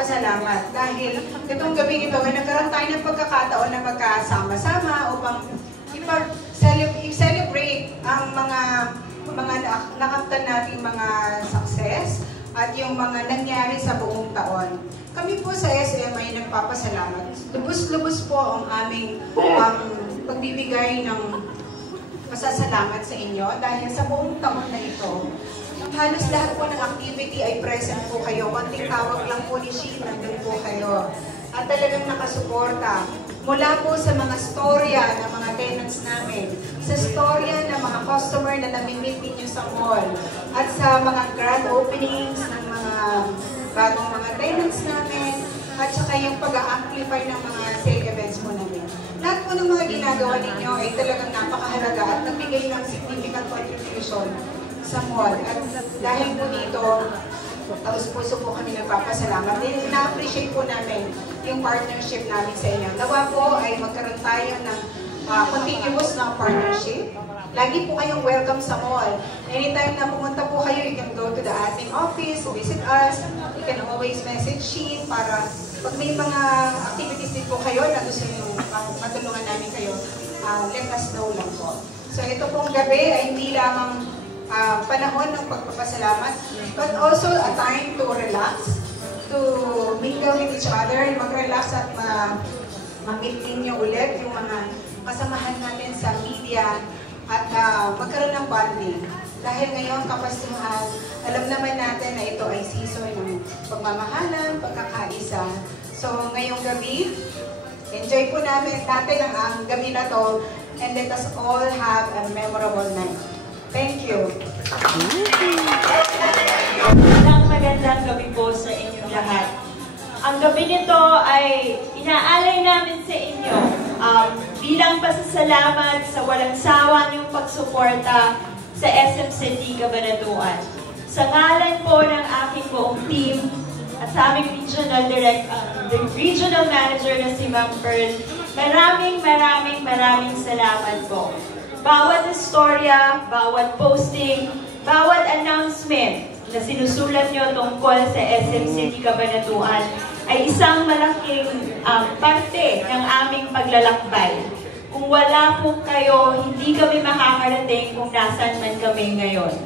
nagpapasalamat dahil itong gabi ito ay nagkaroon tayo ng pagkakataon na magkasama-sama upang i-celebrate ang mga nakamtan nating mga success at yung mga nangyari sa buong taon. Kami po sa SM ay nagpapasalamat. Lubos-lubos po ang aming pagbibigay ng pasasalamat sa inyo dahil sa buong taon na ito, halos lahat po ng activity ay present po kayo. Konting tawag lang po ni Shein, nandun po kayo. At talagang nakasuporta. Mula po sa mga storya ng mga tenants namin, sa storya ng mga customer na nami-meet ninyo sa mall, at sa mga grand openings ng mga bagong mga tenants namin, at saka yung pag-a-amplify ng mga sale events mo namin. Lahat po ng mga ginagawa ninyo ay talagang napakahalaga at nagbigay ng significant contribution sa mall. At dahil po dito, taos-puso po kami nagpapasalamat. Na-appreciate po namin yung partnership namin sa inyo. Nawa po ay magkaroon tayo ng continuous na partnership. Lagi po kayong welcome sa mall. Anytime na pumunta po kayo, you can go to the admin office, visit us. You can always message Shein para pag may mga activities din po kayo na gusto nyo matulungan namin kayo, let us know lang po. So ito pong gabi ay hindi lamang panahon ng pagpapasalamat, but also a time to relax, to mingle with each other, mag-relax at ma-meet ninyo ulit yung mga kasamahan natin sa media at magkaroon ng bonding. Dahil ngayon, Kapastuhan, alam naman natin na ito ay season ng pagmamahalan, pagkakaisa. So ngayong gabi, enjoy po natin ang gabi na to, and let us all have a memorable night. Thank you. Magandang gabi po sa inyong lahat. Ang gabi nito ay inaalay namin sa inyo bilang pasasalamat sa walang sawa niyong pagsuporta sa SM City Cabanatuan. Sa ngalan po ng aking buong team at sa aming regional manager na si Ma'am Pearl, maraming salamat po. Bawat istorya, bawat posting, bawat announcement na sinusulat nyo tungkol sa SM City Cabanatuan ay isang malaking parte ng aming paglalakbay. Kung wala po kayo, hindi kami makakarating kung nasan man kami ngayon.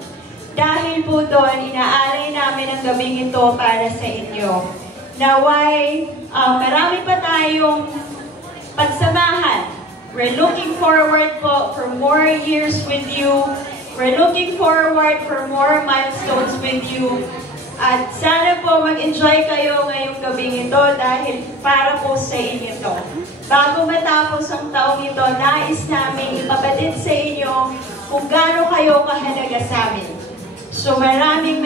Dahil po doon, inaalay namin ang gabing ito para sa inyo. Naway, marami pa tayong pagsamahan. We're looking forward po for more years with you. We're looking forward for more milestones with you. At sana po mag-enjoy kayo ngayong gabing ito dahil para po sa inyo ito. Bago matapos ang taong ito, nais namin ipabatid sa inyo kung gaano kayo kahalaga sa amin. So maraming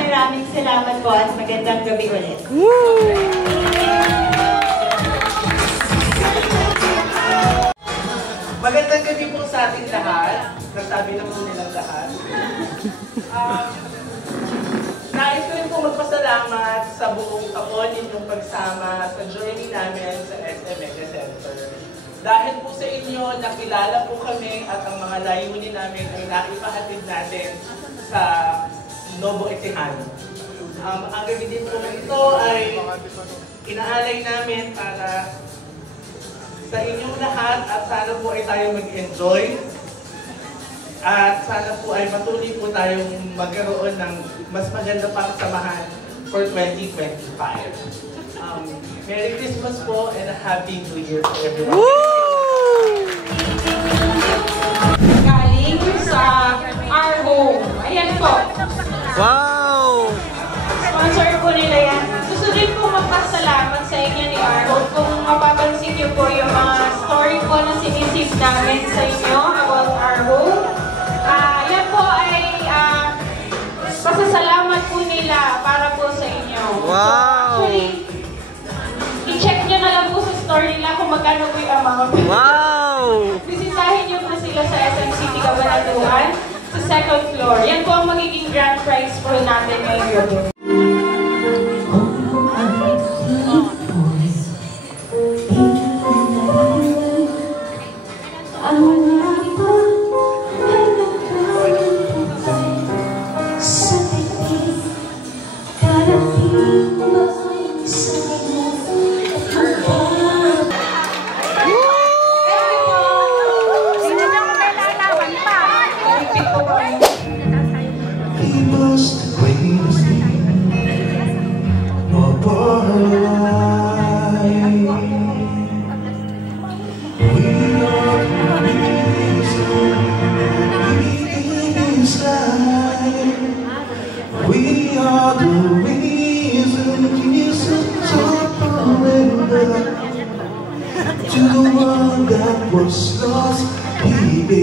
salamat po at magandang gabi ulit. Magandang gabi po sa ating lahat. Nasabi na po nilang lahat. Nais ko rin po magpasalamat sa buong taon inyong pagsama sa journey namin sa SM Mega Center. Dahil po sa inyo, nakilala po kami at ang mga layunin namin ay naipahatid natin sa Novo Ecija. Ang gabi din po ito ay inaalay namin para sa inyong lahat at sana po ay tayo mag-enjoy at sana po ay patuloy po tayong magkaroon ng mas maganda pang samahan for 2025. Merry Christmas po and a Happy New Year to everyone. Galing sa our home. Ayan po. Wow! Sponsor po nila yan. Gusto din po magpasalamat sa inyo ni Arnold. Kung mapapansin niyo po yung mga story po na sinisip namin sa inyo about our home. Yan po ay pasasalamat po nila para po sa inyo. Wow! So actually, i-check nyo na lang po sa story nila kung magkano po yung amount. Wow! Bisitahin nyo po sila sa SM City Cabanatuan sa second floor. Yan po ang magiging grand prize po natin ngayong gabi. Sa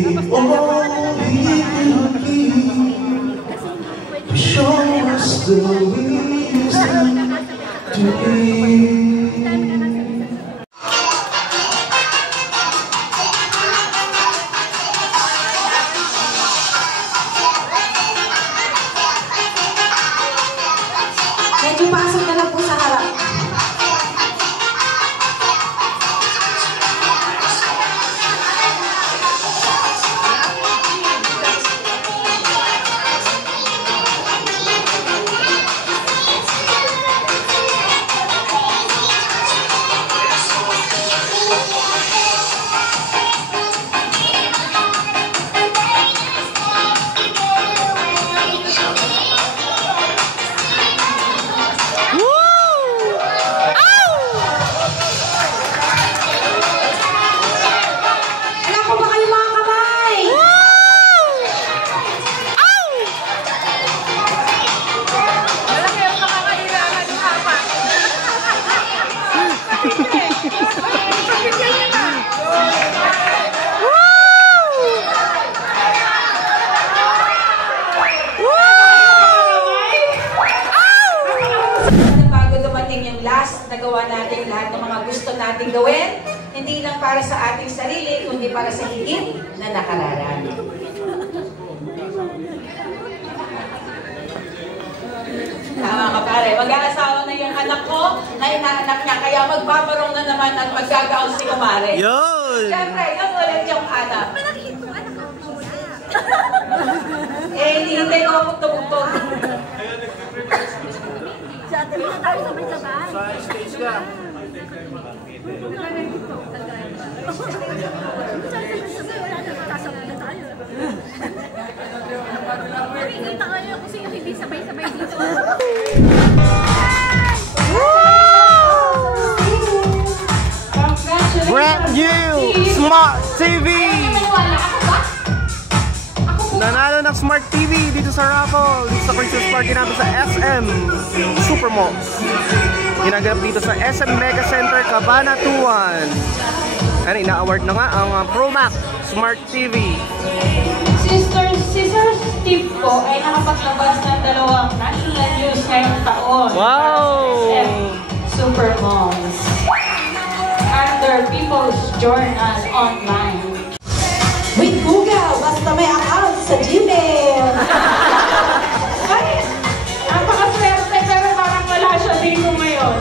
oh, please, show us the wisdom to be. Medyo pasok na lang po sa harap. Nagawa natin lahat ng mga gusto nating gawin, hindi lang para sa ating sarili, kundi para sa higit na nakararami. Tama ka pare, mag-aasawa na yung anak ko, na inaanak niya, kaya magbabarong na naman at maggagaon si kumare. Yun! Siyempre, yun ulit yung anak. Hinihintay ko ako tubog-tubog. Sa atin na tayo sabay-sabay. Sa stage ka. Wala na, kasabay na tayo. Nakikita ko yun kung sino hindi sabay-sabay dito. Brand new Smart TV! Nanalo ng Smart TV dito sa raffle, dito sa Christmas party natin sa SM Supermalls. Ginaganap dito sa SM Mega Center, Cabanatuan. Ano, ina-award na nga ang Pro Max Smart TV. Si Sir Steve po ay nakapaglabas ng 2 national news ngayong taon. Wow! SM Supermalls. Under People's Journal Online. With Google, basta may account sa Gmail. Ay, napakaswerte pero parang wala siya dito ngayon.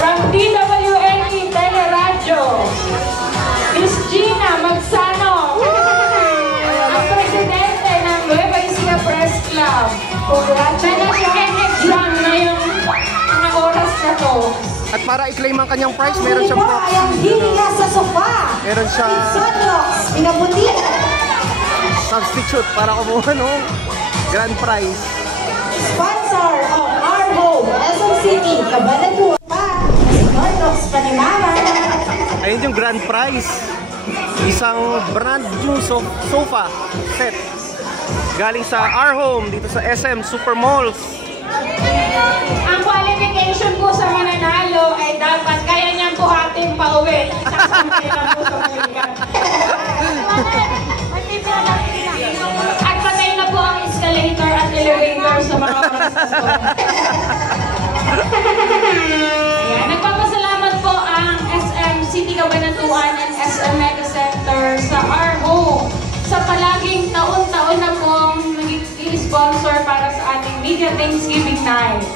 From DWNE Teleradyo, Miss Gina Magsano, ang presidente ng Nueva Ecija Press Club. Congratulations! Nag-exam na yung mga oras na to. At para i-claim ang kanyang prize, meron siyang proxy. Ang hininga sa sofa. Meron siya Sunlocks, pinaputi. substitute para kumuha ng grand prize. Sponsor of our home, SM City, Cabanatuan. Sunlocks pa ni Mama. Ayun yung grand prize. Isang brand new sofa set. Galing sa our home dito sa SM Supermalls. Ang qualification po sa mananalo ay dapat kaya niyang buhatin pa uwi. Isasampay lang po sa balikan. At patay na po ang escalator at elevator sa mga oras. Ayan, nagpapasalamat po ang SM City Cabanatuan and SM Mega Center sa our home sa palaging taon-taon na pong nag-sponsor para sa ating Media Thanksgiving Night.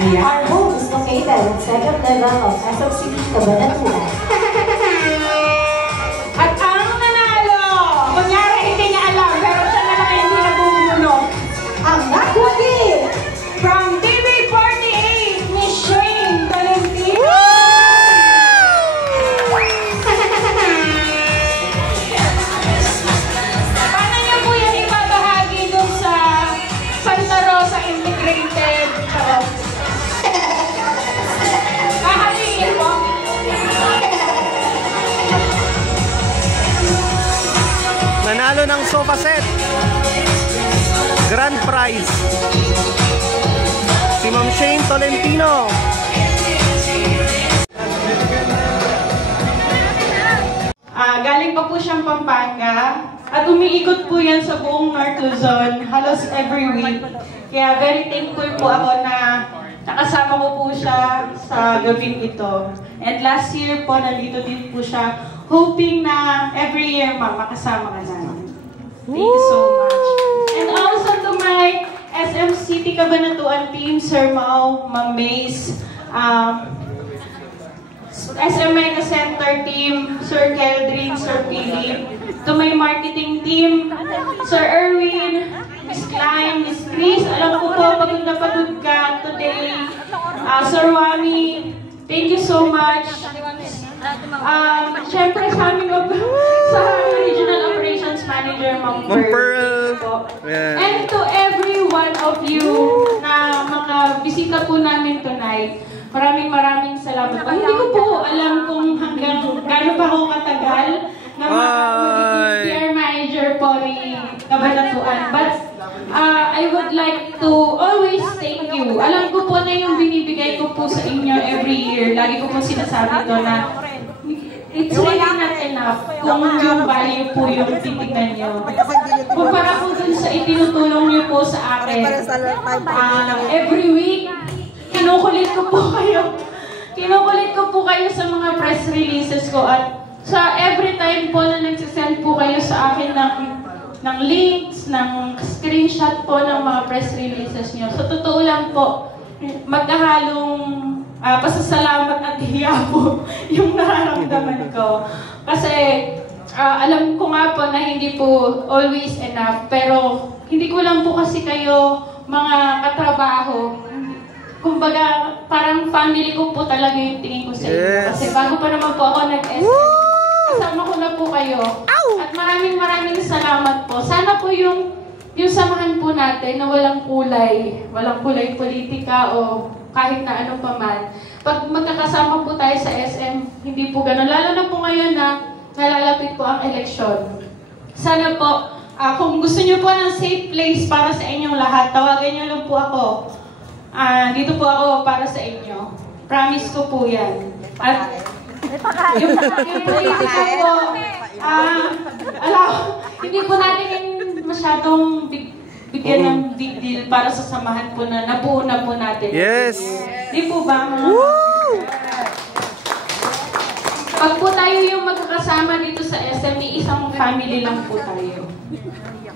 Our home is located at 2nd level of SM City, Cabanatuan. At ang nanalo, kunyari hindi niya alam, pero siya na lang hindi nabubulong. Ang nakuti From TV48, Miss Shane Valentino. Paano niyo po yan ibabahagi dun sa Santa Rosa Integrated? Hahatiin po. Nanalo ng sofa set. Grand prize. Si Ma'am Shane Tolentino. Galing pa po siyang Pampanga. At umiikot po yan sa buong North Luzon, halos every week. Kaya very thankful po ako na nakasama ko po siya sa gabing ito. And last year po, nandito din po siya, hoping na every year, ma'am, makasama ka namin. Thank you so much. And also to my SM City Cabanatuan team, Sir Mau, Ma'am Mace, SM Mega Center team, Sir Keldrin, Sir Philip, to my marketing team, Sir Erwin, Miss Klein, Miss Chris, alam ko po, pagod na pagod ka today. Sir Wami, thank you so much. Siyempre sa aming Regional Operations Manager, Ma'am Pearl. And to every one of you na mga bisita po namin tonight, maraming salamat po. Hindi ko po alam kung hanggang gano'n pa ako katagal na maging PR manager po ni Cabanatuan. But I would like to always thank you. Alam ko po na yung binibigay ko po sa inyo every year. Lagi ko po sinasabi to na it's really not enough kung yung value po yung titignan nyo. Kumpara po dun sa itinutulong nyo po sa akin. Every week, kinukulit ko po kayo sa mga press releases ko at sa every time po na nagsisend po kayo sa akin ng links, ng screenshot po ng mga press releases nyo. Sa totoo lang po, magkahalong pasasalamat at hiya po yung nararamdaman ko. Kasi alam ko nga po na hindi po always enough, pero hindi ko lang po kasi kayo mga katrabaho. Kumbaga, parang family ko po talaga yung tingin ko sa inyo. Kasi bago pa naman po ako nag-SM, kasama ko na po kayo. At maraming salamat po. Sana po yung samahan po natin na walang kulay politika o kahit na ano pa man. Pag magkakasama po tayo sa SM, hindi po ganun. Lalo na po ngayon na nalalapit po ang eleksyon. Sana po, kung gusto niyo po ng safe place para sa inyong lahat, tawagan niyo lang po ako. Dito po ako para sa inyo. Promise ko po yan. At yung politika po, hindi po natin masyadong bigyan ng big deal para sa samahan po na nabuo na po natin. Yes! Di po ba mga? Pag po tayo yung magkakasama dito sa SM, isang family lang po tayo.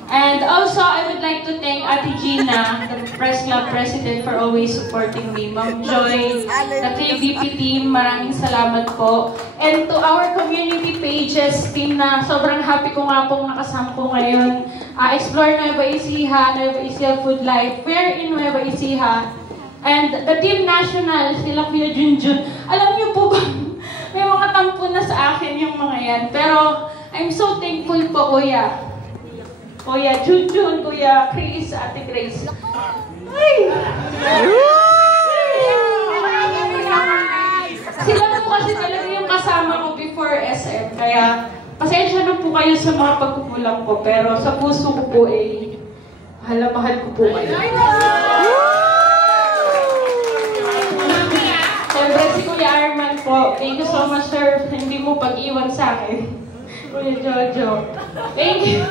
And also, I would like to thank Ate Gina, the Press Club President, for always supporting me. Ma'am Joy, the KBP team, maraming salamat po. And to our community pages team na sobrang happy ko nga pong nakasama ko ngayon. Explore Nueva Ecija, Nueva Ecija Food Life, Where in Nueva Ecija. And the Team National, sila Kuya Junjun. Alam niyo po ba, may mga tampo na sa akin yung mga yan. Pero I'm so thankful po, Kuya. Kuya Junjun, Kuya Chris, Ate Grace. Ay! Sila po kasi talaga yung kasama ko before SM. Kaya, pasensya na po kayo sa mga pagkukulang ko. Pero sa puso ko po mahal ko po kayo. Siyempre si Kuya Arman po. Thank you so much, sir. Hindi mo pag-iwan sa akin. Kuya Jojo. Thank you.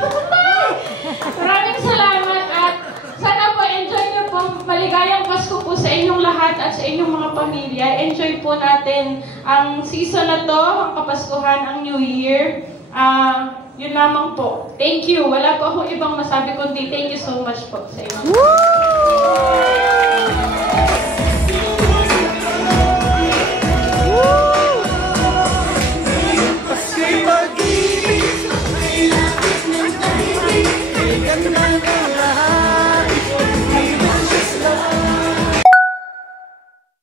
Maraming salamat at sana po enjoy nyo po. Maligayang Pasko po sa inyong lahat at sa inyong mga pamilya. Enjoy po natin ang season na to, ang Kapaskuhan, ang New Year. Yun lamang po. Thank you. Wala po akong ibang masabi kundi thank you so much po sa inyo. Ganda